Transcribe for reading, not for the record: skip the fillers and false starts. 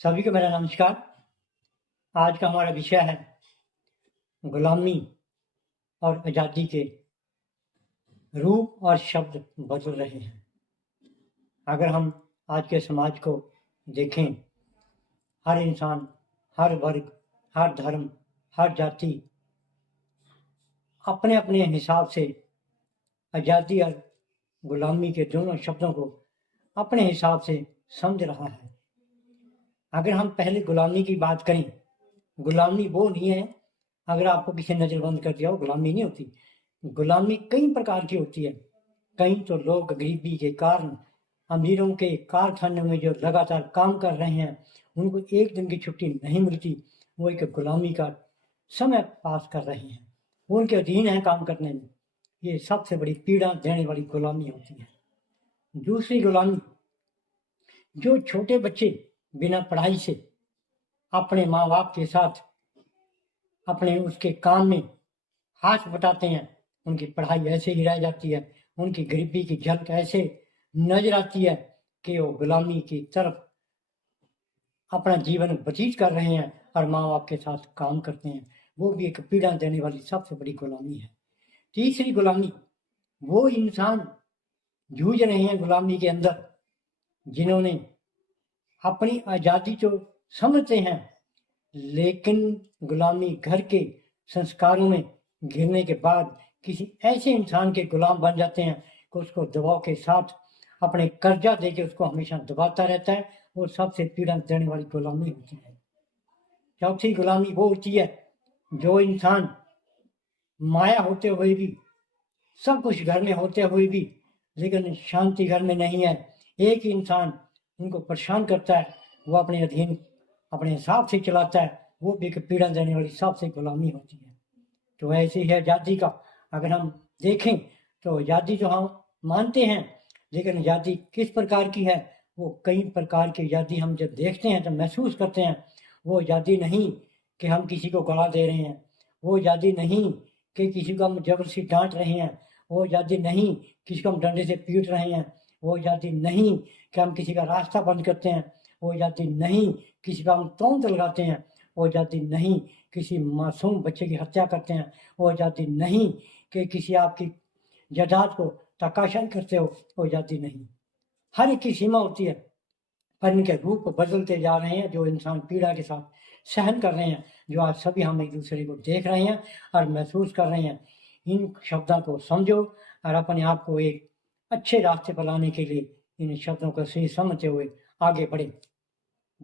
सभी को मेरा नमस्कार। आज का हमारा विषय है गुलामी और आज़ादी के रूप और शब्द बदल रहे हैं। अगर हम आज के समाज को देखें, हर इंसान, हर वर्ग, हर धर्म, हर जाति अपने अपने हिसाब से आज़ादी और गुलामी के दोनों शब्दों को अपने हिसाब से समझ रहा है। अगर हम पहले गुलामी की बात करें, गुलामी वो नहीं है अगर आपको किसी ने नजरबंद कर दिया हो, गुलामी नहीं होती। गुलामी कई प्रकार की होती है। कई तो लोग गरीबी के कारण अमीरों के कारखानों में जो लगातार काम कर रहे हैं, उनको एक दिन की छुट्टी नहीं मिलती, वो एक गुलामी का समय पास कर रहे हैं, वो उनके अधीन है काम करने में। ये सबसे बड़ी पीड़ा देने वाली गुलामी होती है। दूसरी गुलामी, जो छोटे बच्चे बिना पढ़ाई से अपने माँ बाप के साथ अपने उसके काम में हाथ बटाते हैं, उनकी पढ़ाई ऐसे ही रह जाती है, उनकी गरीबी की झलक ऐसे नजर आती है कि वो गुलामी की तरफ अपना जीवन व्यतीत कर रहे हैं और माँ बाप के साथ काम करते हैं। वो भी एक पीड़ा देने वाली सबसे बड़ी गुलामी है। तीसरी गुलामी, वो इंसान जूझ रहे हैं गुलामी के अंदर जिन्होंने अपनी आज़ादी तो समझते हैं, लेकिन गुलामी घर के संस्कारों में गिरने के बाद किसी ऐसे इंसान के गुलाम बन जाते हैं कि उसको दबाव के साथ अपने कर्जा दे के उसको हमेशा दबाता रहता है। वो सबसे पीड़ा देने वाली गुलामी होती है। चौथी गुलामी वो होती है जो इंसान माया होते हुए भी, सब कुछ घर में होते हुए भी, लेकिन शांति घर में नहीं है, एक ही इंसान उनको परेशान करता है, वो अपने अधीन अपने हिसाब से चलाता है, वो भी एक पीड़ा देने वाली सबसे गुलामी होती है। तो ऐसे ही आज़ादी का अगर हम देखें तो आज़ादी जो हम मानते हैं, लेकिन आज़ादी किस प्रकार की है, वो कई प्रकार की आज़ादी हम जब देखते हैं तो महसूस करते हैं। वो आज़ादी नहीं कि हम किसी को गला दे रहे हैं, वो आज़ादी नहीं कि किसी को हम जबरदस्ती डांट रहे हैं, वो आज़ादी नहीं किसी को हम डंडे से पीट रहे हैं, वो आज़ादी नहीं कि हम किसी का रास्ता बंद करते हैं, वो आज़ादी नहीं किसी का हम तोंद लगाते हैं, वो आज़ादी नहीं किसी मासूम बच्चे की हत्या करते हैं, वो आज़ादी नहीं कि किसी आपकी जायदाद को तकाशाई करते हो, वो आज़ादी नहीं। हर एक की सीमा होती है, पर इनके रूप बदलते जा रहे हैं जो इंसान पीड़ा के साथ सहन कर रहे हैं, जो आज सभी हम एक दूसरे को देख रहे हैं और महसूस कर रहे हैं। इन शब्दों को समझो और अपने आप को एक अच्छे रास्ते पर लाने के लिए इन शब्दों को सही समझते हुए आगे बढ़े।